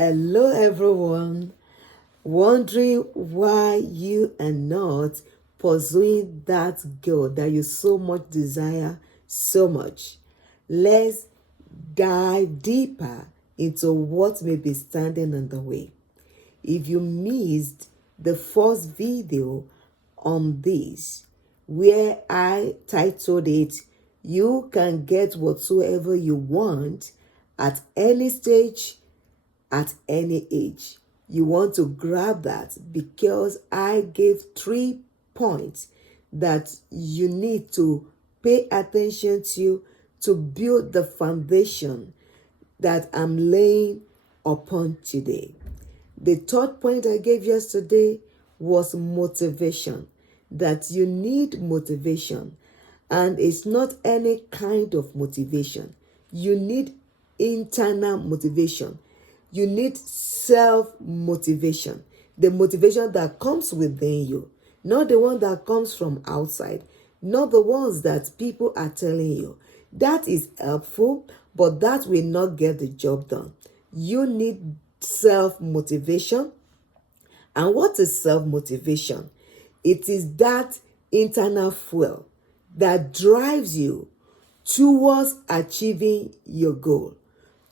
Hello, everyone. Wondering why you are not pursuing that goal that you so much desire so much. Let's dive deeper into what may be standing in the way. If you missed the first video on this, where I titled it, "You can get whatsoever you want at any stage, at any age," you want to grab that, because I gave 3 points that you need to pay attention to build the foundation that I'm laying upon today. The third point I gave yesterday was motivation, that you need motivation, and it's not any kind of motivation. You need internal motivation. You need self-motivation, the motivation that comes within you, not the one that comes from outside, not the ones that people are telling you. That is helpful, but that will not get the job done. You need self-motivation. And what is self-motivation? It is that internal fuel that drives you towards achieving your goal,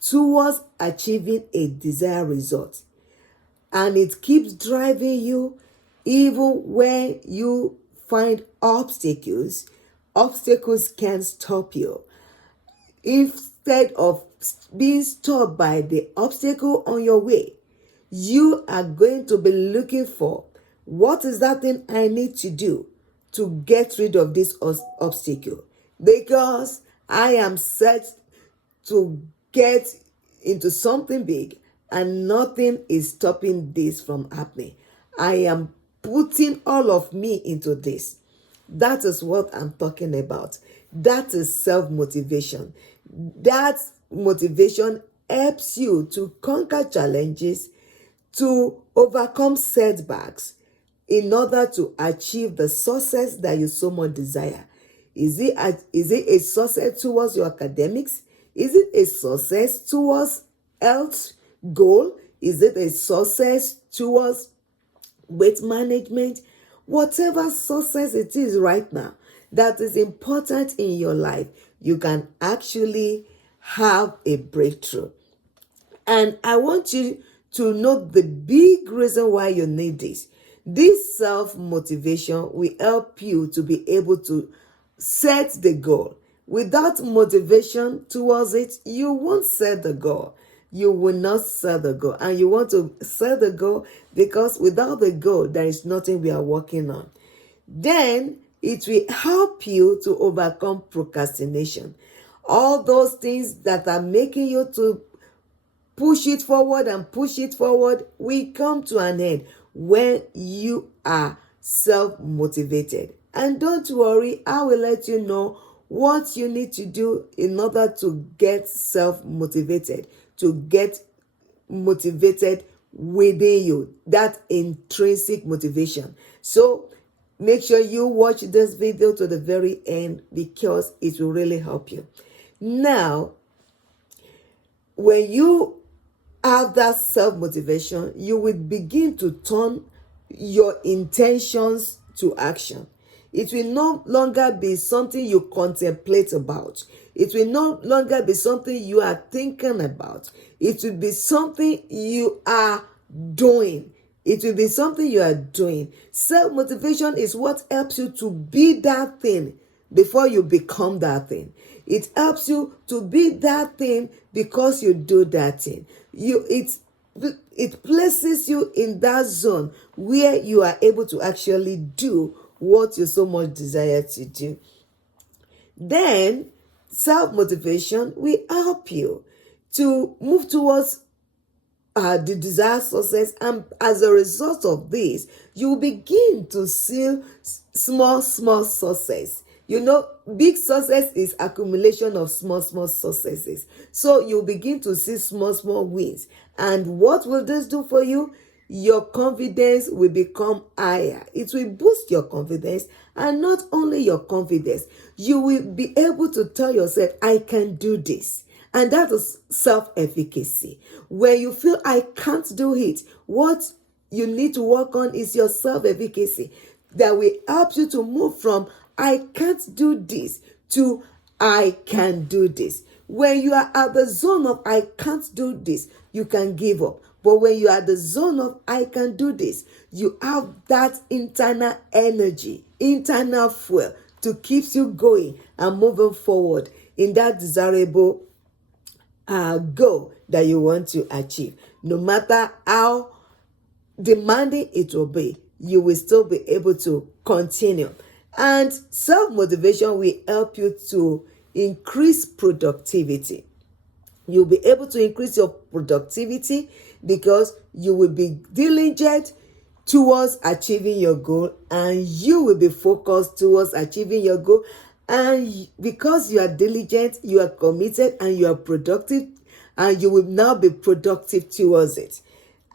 towards achieving a desired result. And it keeps driving you even when you find obstacles. Obstacles can't stop you. Instead of being stopped by the obstacle on your way, you are going to be looking for, what is that thing I need to do to get rid of this obstacle? Because I am set to get into something big, and nothing is stopping this from happening. I am putting all of me into this. That is what I'm talking about. That is self-motivation. That motivation helps you to conquer challenges, to overcome setbacks, in order to achieve the success that you so much desire. Is it a success towards your academics? Is it a success towards health goal? Is it a success towards weight management? Whatever success it is right now that is important in your life, you can actually have a breakthrough. And I want you to know the big reason why you need this. This self-motivation will help you to be able to set the goal. Without motivation towards it, you won't set the goal. You will not set the goal. And you want to set the goal, because without the goal, there is nothing we are working on. Then it will help you to overcome procrastination. All those things that are making you to push it forward and push it forward will come to an end when you are self-motivated. And don't worry, I will let you know what you need to do in order to get self-motivated, to get motivated within you, that intrinsic motivation. So make sure you watch this video to the very end, because it will really help you. Now, when you have that self-motivation, you will begin to turn your intentions to action. It will no longer be something you contemplate about. It will no longer be something you are thinking about. It will be something you are doing. It will be something you are doing. Self-motivation is what helps you to be that thing before you become that thing. It helps you to be that thing because you do that thing. It places you in that zone where you are able to actually do what you so much desire to do. Then self-motivation will help you to move towards the desired success, and as a result of this, you will begin to see small success. You know, big success is accumulation of small successes. So you begin to see small wins. And what will this do for you? Your confidence will become higher. It will boost your confidence, and not only your confidence, you will be able to tell yourself, I can do this. And that is self-efficacy. When you feel I can't do it, what you need to work on is your self-efficacy that will help you to move from I can't do this to I can do this. When you are at the zone of I can't do this, you can give up. But when you are at the zone of I can do this, you have that internal energy, internal fuel to keep you going and moving forward in that desirable goal that you want to achieve. No matter how demanding it will be, you will still be able to continue. And self-motivation will help you to increase productivity. You'll be able to increase your productivity because you will be diligent towards achieving your goal, and you will be focused towards achieving your goal. And because you are diligent, you are committed, and you are productive, and you will now be productive towards it.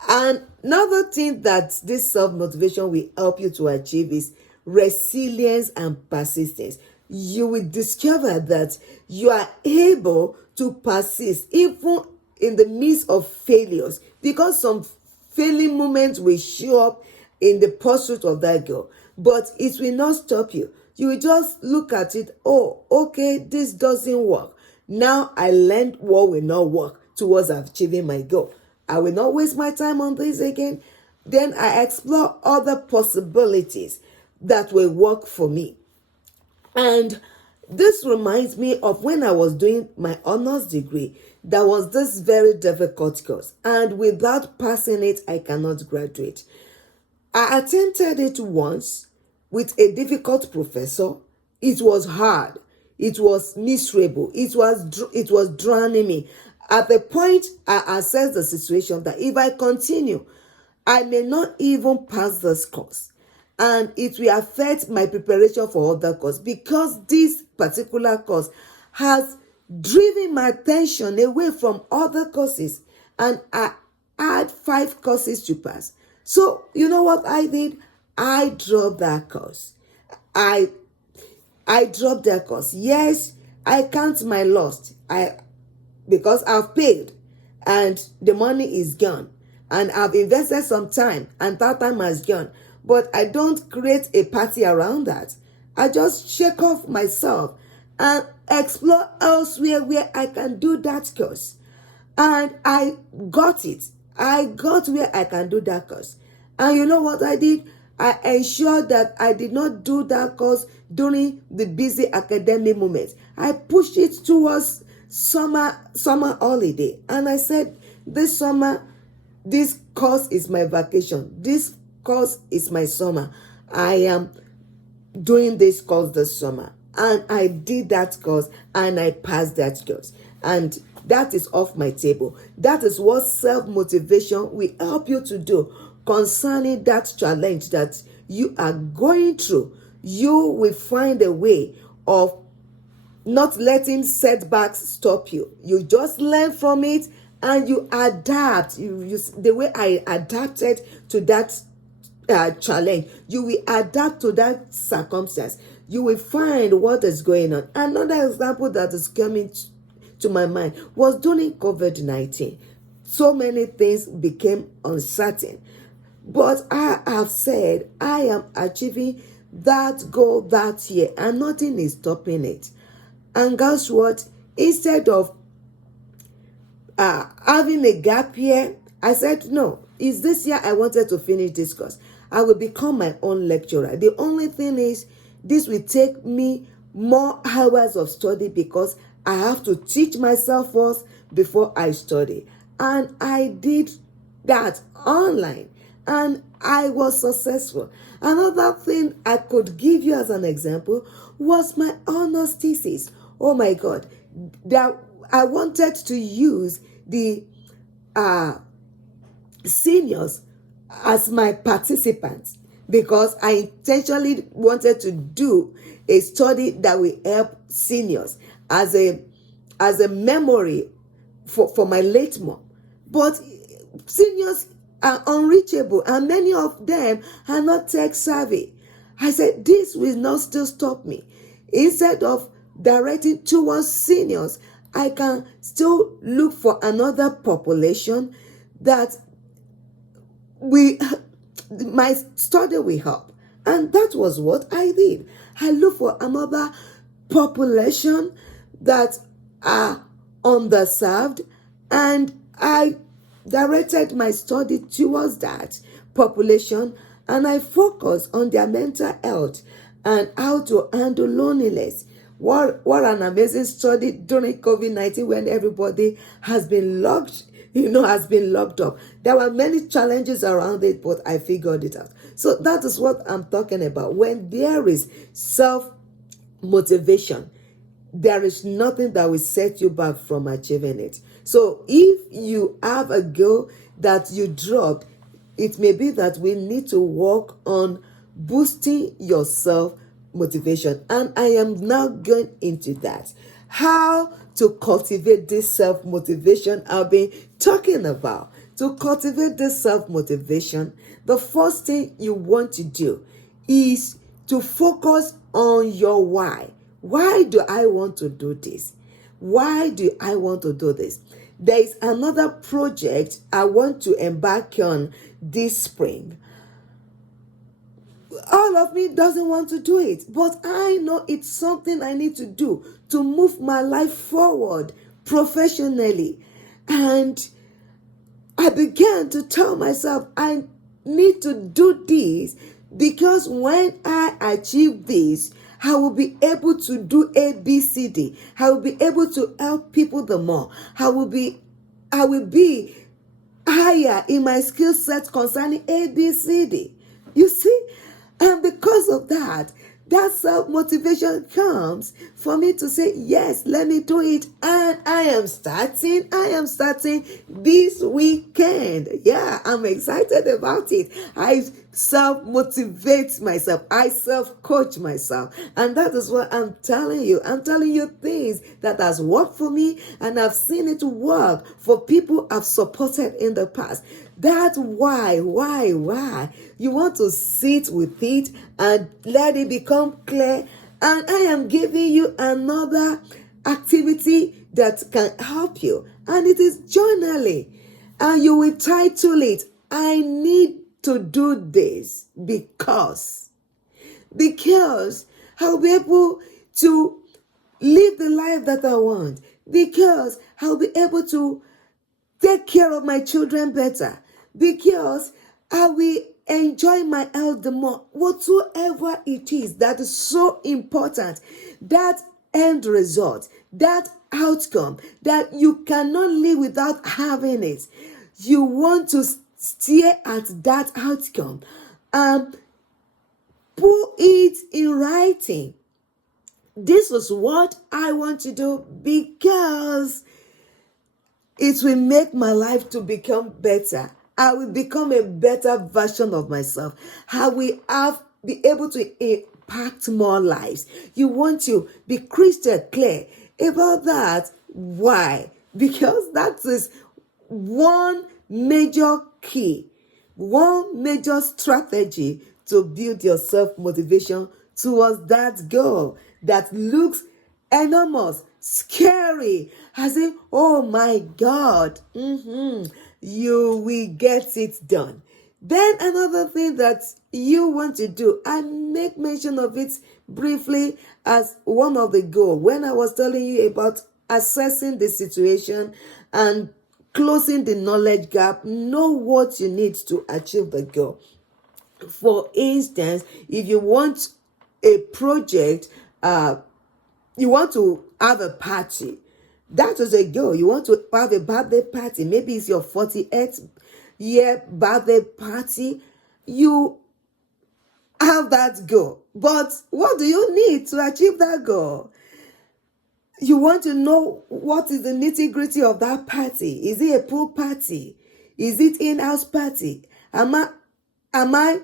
And another thing that this self-motivation will help you to achieve is resilience and persistence. You will discover that you are able to persist even in the midst of failures, because some failing moments will show up in the pursuit of that goal, but it will not stop you. You will just look at it, oh, okay, this doesn't work. Now I learned what will not work towards achieving my goal. I will not waste my time on this again. Then I explore other possibilities that will work for me. And this reminds me of when I was doing my honors degree. There was this very difficult course, and without passing it, I cannot graduate. I attempted it once with a difficult professor. It was hard. It was miserable. It was drowning me. At the point, I assessed the situation that if I continue, I may not even pass this course. And it will affect my preparation for other courses, because this particular course has driven my attention away from other courses. And I had 5 courses to pass. So, you know what I did? I dropped that course. I dropped that course. Yes, I count my loss. Because I've paid and the money is gone, and I've invested some time and that time has gone. But I don't create a party around that. I just shake off myself and explore elsewhere where I can do that course. And I got it. I got where I can do that course. And you know what I did? I ensured that I did not do that course during the busy academic moments. I pushed it towards summer holiday. And I said, this summer, this course is my vacation. This course is my summer. I am doing this course this summer. And I did that course and I passed that course. And that is off my table. That is what self-motivation will help you to do concerning that challenge that you are going through. You will find a way of not letting setbacks stop you. You just learn from it and you adapt. The way I adapted to that challenge, you will adapt to that circumstance. You will find what is going on. Another example that is coming to my mind was during COVID-19. So many things became uncertain. But I have said I am achieving that goal that year and nothing is stopping it. And guess what? Instead of having a gap year, I said, no, it's this year I wanted to finish this course. I will become my own lecturer. The only thing is, this will take me more hours of study because I have to teach myself first before I study. And I did that online and I was successful. Another thing I could give you as an example was my honors thesis. Oh my God, that I wanted to use the seniors as my participants because I intentionally wanted to do a study that will help seniors as a memory for my late mom. But seniors are unreachable and many of them are not tech savvy. I said, this will not still stop me. Instead of directing towards seniors, I can still look for another population that my study will help. And that was what I did. I looked for another population that are underserved, and I directed my study towards that population, and I focused on their mental health and how to handle loneliness. What an amazing study during COVID-19, when everybody has been has been locked up. There were many challenges around it, but I figured it out. So that is what I'm talking about. When there is self-motivation, there is nothing that will set you back from achieving it. So if you have a goal that you dropped, it may be that we need to work on boosting your self-motivation. And I am now going into that. How to cultivate this self-motivation I've been talking about. To cultivate this self-motivation, the first thing you want to do is to focus on your why. Why do I want to do this? Why do I want to do this? There is another project I want to embark on this spring. All of me doesn't want to do it, but I know it's something I need to do to move my life forward professionally. And I began to tell myself I need to do this, because when I achieve this, I will be able to do A, B, C, D. I will be able to help people the more. I will be higher in my skill set concerning A, B, C, D. You see? And because of that self-motivation comes for me to say, yes, let me do it. And I am starting this weekend. Yeah, I'm excited about it. I self-motivate myself. I self-coach myself. And that is what I'm telling you. I'm telling you things that has worked for me, and I've seen it work for people I've supported in the past. That's why you want to sit with it and let it become clear. And I am giving you another activity that can help you, and it is journaling. And you will title it, I need to do this because I'll be able to live the life that I want, because I'll be able to take care of my children better, because I will enjoy my health the more. Whatsoever it is that is so important, that end result, that outcome that you cannot live without having it, you want to steer at that outcome and put it in writing. This is what I want to do, because it will make my life to become better. I will become a better version of myself. I will be able to impact more lives. You want to be crystal clear about that. Why? Because that is one major key, one major strategy to build your self-motivation towards that goal that looks enormous, scary, as if, oh my God, you will get it done. Then another thing that you want to do, I make mention of it briefly as one of the goals when I was telling you about assessing the situation and closing the knowledge gap. Know what you need to achieve the goal. For instance, if you want a project, you want to have a party. That is a goal. You want to have a birthday party. Maybe it's your 48th year birthday party. You have that goal. But what do you need to achieve that goal? You want to know what is the nitty-gritty of that party. Is it a pool party? Is it in-house party? Am I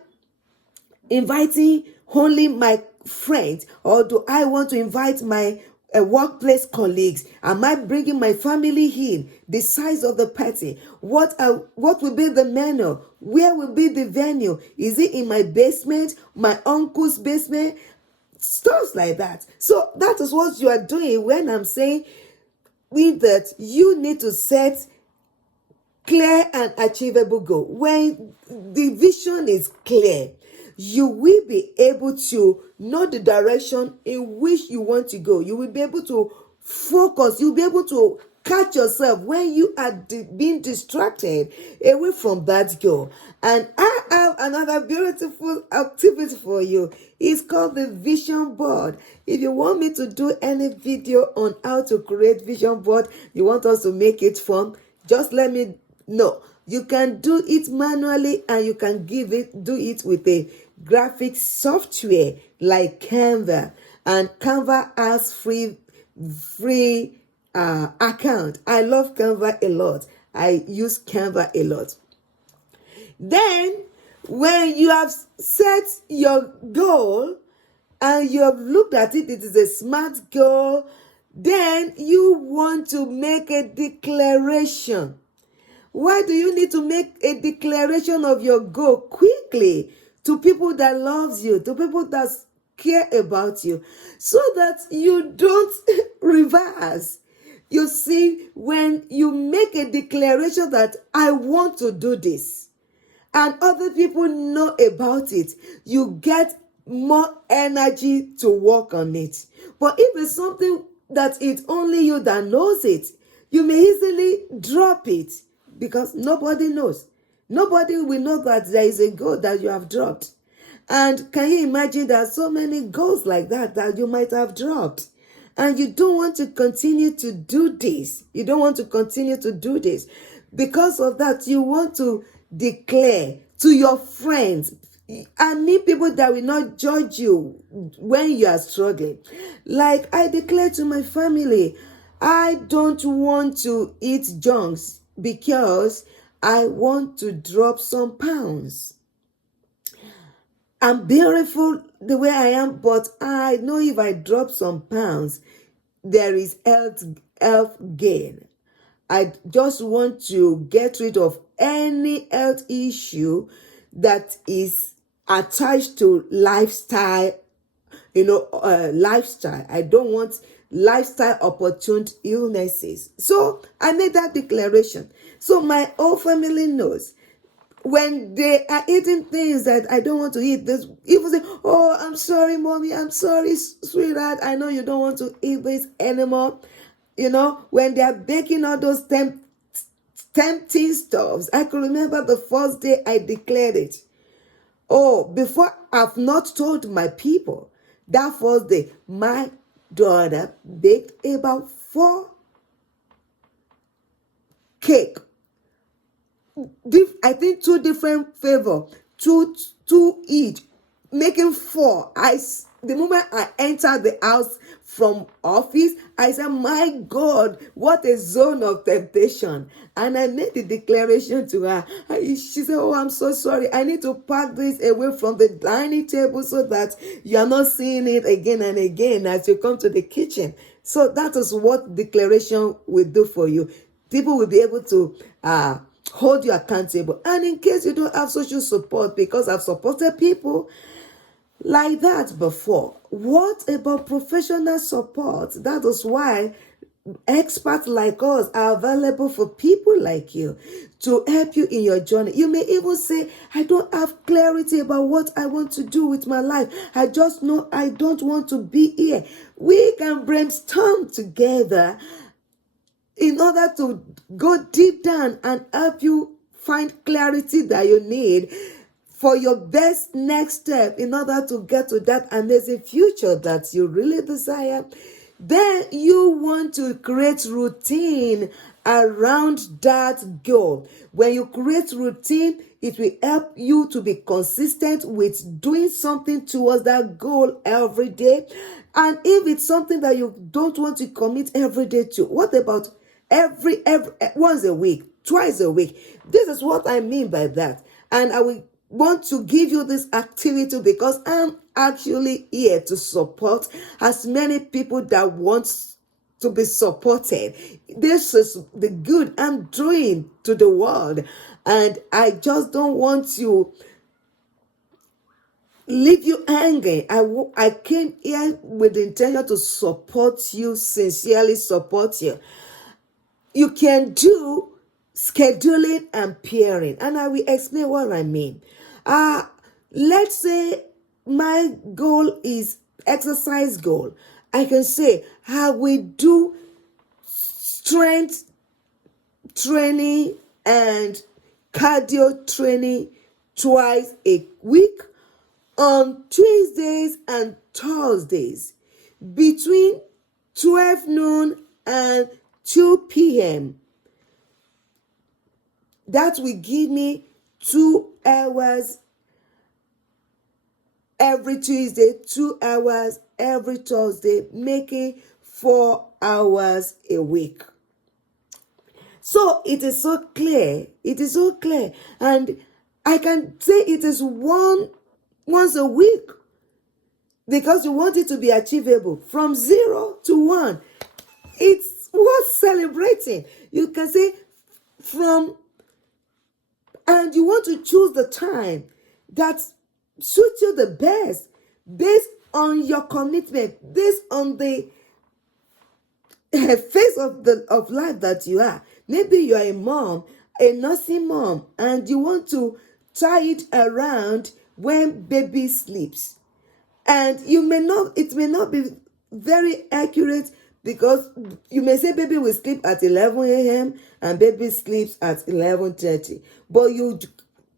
inviting only my friends, or do I want to invite my workplace colleagues? Am I bringing my family in? The size of the party. What will be the menu? Where will be the venue? Is it in my basement, my uncle's basement? Stuff like that. So that is what you are doing when I'm saying means that you need to set clear and achievable goal. When the vision is clear, you will be able to know the direction in which you want to go. You will be able to focus. You'll be able to catch yourself when you are being distracted away from that goal. And I have another beautiful activity for you. It's called the vision board. If you want me to do any video on how to create vision board, you want us to make it fun, just let me know. You can do it manually, and you can do it with a graphic software like Canva. And Canva has free account. I love Canva a lot. I use Canva a lot. Then, when you have set your goal and you have looked at it, it is a SMART goal, then you want to make a declaration. Why do you need to make a declaration of your goal quickly to people that loves you, to people that care about you, so that you don't reverse? You see, when you make a declaration that I want to do this, and other people know about it, you get more energy to work on it. But if it's something that it's only you that knows it, you may easily drop it because nobody knows. Nobody will know that there is a goal that you have dropped. And can you imagine there are so many goals like that that you might have dropped? And you don't want to continue to do this. You don't want to continue to do this. Because of that, you want to declare to your friends. I mean, people that will not judge you when you are struggling. Like I declare to my family, I don't want to eat junks because I want to drop some pounds. I'm beautiful the way I am, but I know if I drop some pounds, there is health gain. I just want to get rid of any health issue that is attached to lifestyle, lifestyle. I don't want lifestyle opportune illnesses. So I made that declaration. So my whole family knows. When they are eating things that I don't want to eat, this even say, oh, I'm sorry, mommy, I'm sorry, sweetheart, I know you don't want to eat this anymore. When they are baking all those tempting stuffs, I can remember the first day I declared it. Oh, before I've not told my people, that first day, my daughter baked about 4 cake. I think 2 different flavor, two each, making 4. The moment I entered the house from office, I said, my God, what a zone of temptation. And I made the declaration to her. She said, oh, I'm so sorry. I need to pack this away from the dining table so that you are not seeing it again and again as you come to the kitchen. So that is what declaration will do for you. People will be able to hold you accountable. And in case you don't have social support, because I've supported people like that before, what about professional support? That is why experts like us are available for people like you to help you in your journey. You may even say, I don't have clarity about what I want to do with my life. I just know I don't want to be here. We can brainstorm together in order to go deep down and help you find clarity that you need for your best next step in order to get to that amazing future that you really desire. Then you want to create routine around that goal. When you create routine, it will help you to be consistent with doing something towards that goal every day. And if it's something that you don't want to commit every day to, what about every once a week, twice a week? This is what I mean by that. And I will want to give you this activity because I'm actually here to support as many people that want to be supported. This is the good I'm doing to the world, and I just don't want to leave you hanging. I came here with the intention to support you, sincerely support you. you can do scheduling and pairing. And I will explain what I mean. Let's say my goal is exercise goal. I can say I will do strength training and cardio training twice a week on Tuesdays and Thursdays between 12 noon and 2 p.m. That will give me 2 hours every Tuesday, 2 hours every Thursday, making 4 hours a week. So it is so clear. It is so clear. And I can say it is once a week because you want it to be achievable from 0 to 1. It's worth celebrating. You can say and you want to choose the time that suits you the best based on your commitment, based on the phase of life that you are. Maybe you are a mom, a nursing mom, and you want to tie it around when baby sleeps. And it may not be very accurate because you may say baby will sleep at 11 a.m. and baby sleeps at 11:30. But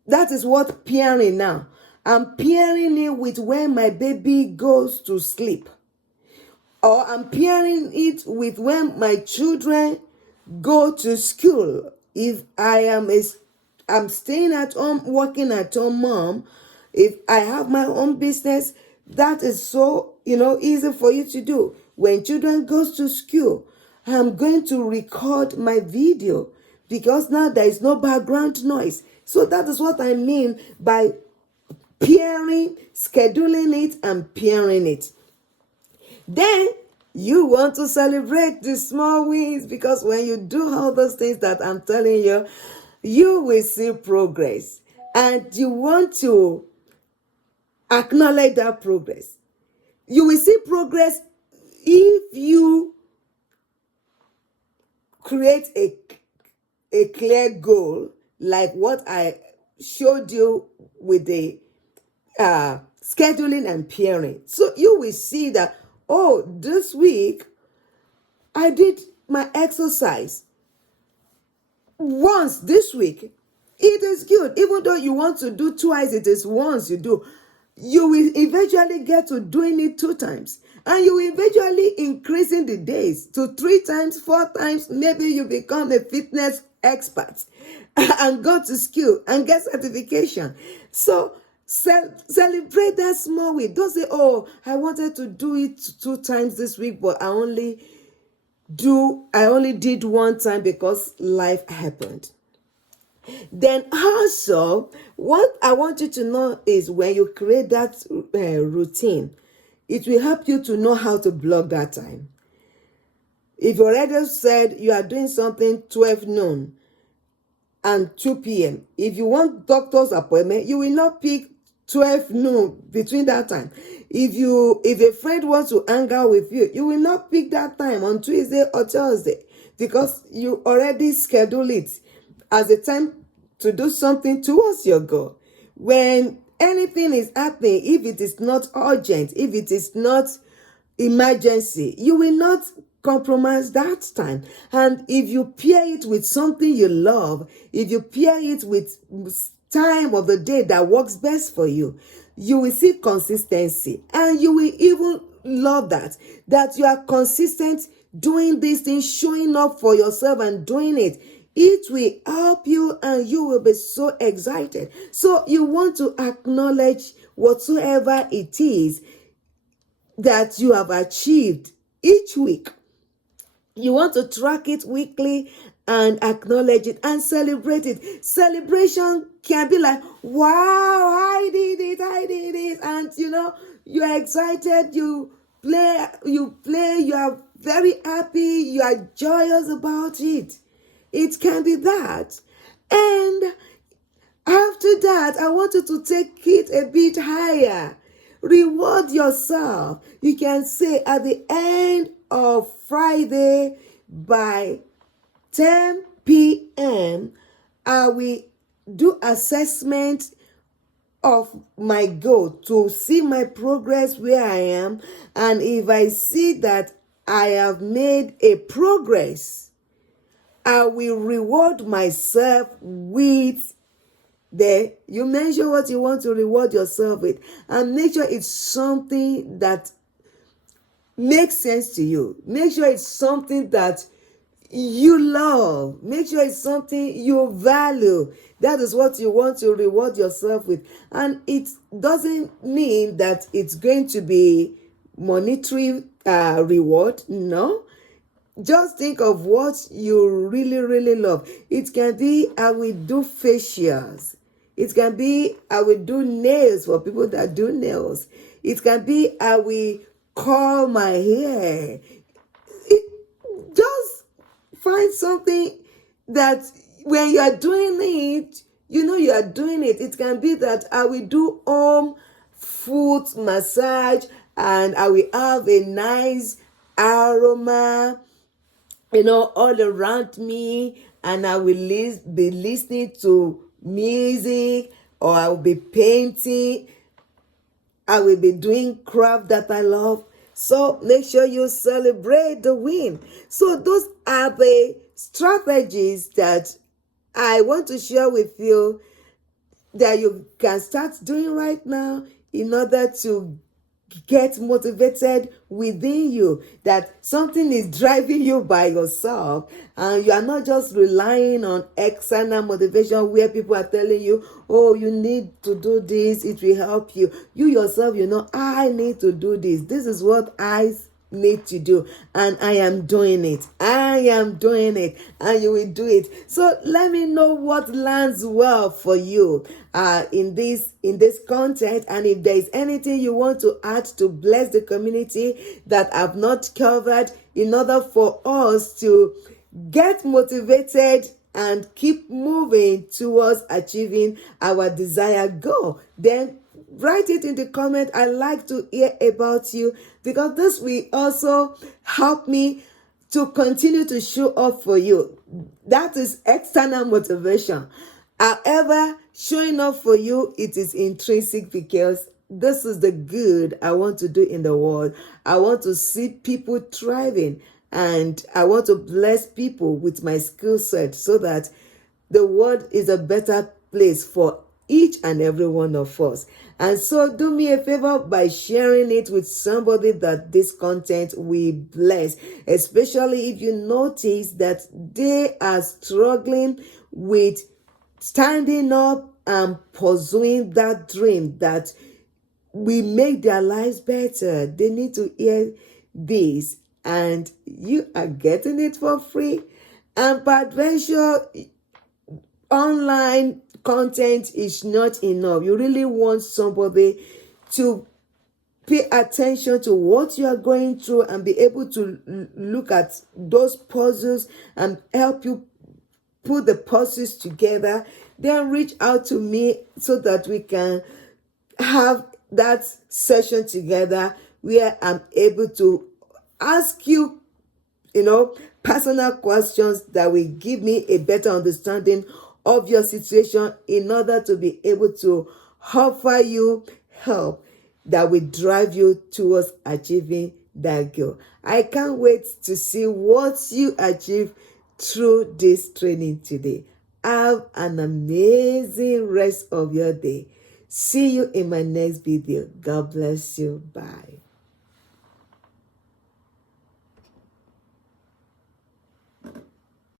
that is what pairing now. I'm pairing it with when my baby goes to sleep. Or I'm pairing it with when my children go to school. If I'm staying at home, working at home mom, if I have my own business, that is so, easy for you to do. When children goes to school, I'm going to record my video because now there is no background noise. So that is what I mean by pairing, scheduling it and pairing it. Then you want to celebrate the small wins because when you do all those things that I'm telling you, you will see progress. And you want to acknowledge that progress. You will see progress if you create a clear goal like what I showed you with the scheduling and pairing. So you will see that, this week I did my exercise once this week. It is good. Even though you want to do twice, it is once you do. You will eventually get to doing it 2 times. And you will eventually increasing the days to 3 times, 4 times. Maybe you become a fitness expert and go to school and get certification. So celebrate that small win. Don't say, I wanted to do it 2 times this week, but I only did 1 time because life happened. Then also, what I want you to know is when you create that routine, it will help you to know how to block that time. If you already said you are doing something 12 noon and 2 p.m., if you want doctor's appointment, you will not pick 12 noon between that time. If a friend wants to hang out with you, you will not pick that time on Tuesday or Thursday because you already schedule it as a time to do something towards your goal. When anything is happening, if it is not urgent, if it is not emergency, you will not compromise that time. And if you pair it with something you love, if you pair it with time of the day that works best for you, you will see consistency. And you will even love that you are consistent doing these things, showing up for yourself and doing it. It will help you and you will be so excited. So you want to acknowledge whatsoever it is that you have achieved each week. You want to track it weekly and acknowledge it and celebrate it. Celebration can be like, wow, I did it. And you're excited, you play, you are very happy, you are joyous about it. It can be that. And after that, I want you to take it a bit higher. Reward yourself. You can say at the end of Friday by 10 p.m., I will do assessment of my goal to see my progress where I am. And if I see that I have made a progress, I will reward myself with you mention what you want to reward yourself with, and make sure it's something that makes sense to you. Make sure it's something that you love. Make sure it's something you value. That is what you want to reward yourself with. And it doesn't mean that it's going to be monetary reward. No. Just think of what you really, really love. It can be, I will do facials. It can be, I will do nails for people that do nails. It can be, I will curl my hair. Just find something that when you are doing it, you know you are doing it. It can be that I will do foot massage, and I will have a nice aroma, all around me, and I will be listening to music, or I will be painting. I will be doing craft that I love. So make sure you celebrate the win. So those are the strategies that I want to share with you that you can start doing right now in order to get motivated within you, that something is driving you by yourself, and you are not just relying on external motivation where people are telling you, oh, you need to do this, it will help you. You yourself, I need to do this. This is what I need to do, and I am doing it. I am doing it, and you will do it. So let me know what lands well for you in this content, and if there is anything you want to add to bless the community that I've not covered, in order for us to get motivated and keep moving towards achieving our desired goal, then write it in the comment. I like to hear about you, because this will also help me to continue to show up for you. That is external motivation. However, showing up for you, it is intrinsic, because this is the good I want to do in the world. I want to see people thriving, and I want to bless people with my skill set so that the world is a better place for each and every one of us. And so do me a favor by sharing it with somebody that this content will bless, especially if you notice that they are struggling with standing up and pursuing that dream that will make their lives better. They need to hear this, and you are getting it for free. And peradventure, online content is not enough. You really want somebody to pay attention to what you are going through and be able to look at those puzzles and help you put the puzzles together. Then reach out to me so that we can have that session together where I'm able to ask you, personal questions that will give me a better understanding of your situation, in order to be able to offer you help that will drive you towards achieving that goal. I can't wait to see what you achieve through this training today. Have an amazing rest of your day. See you in my next video. God bless you. Bye.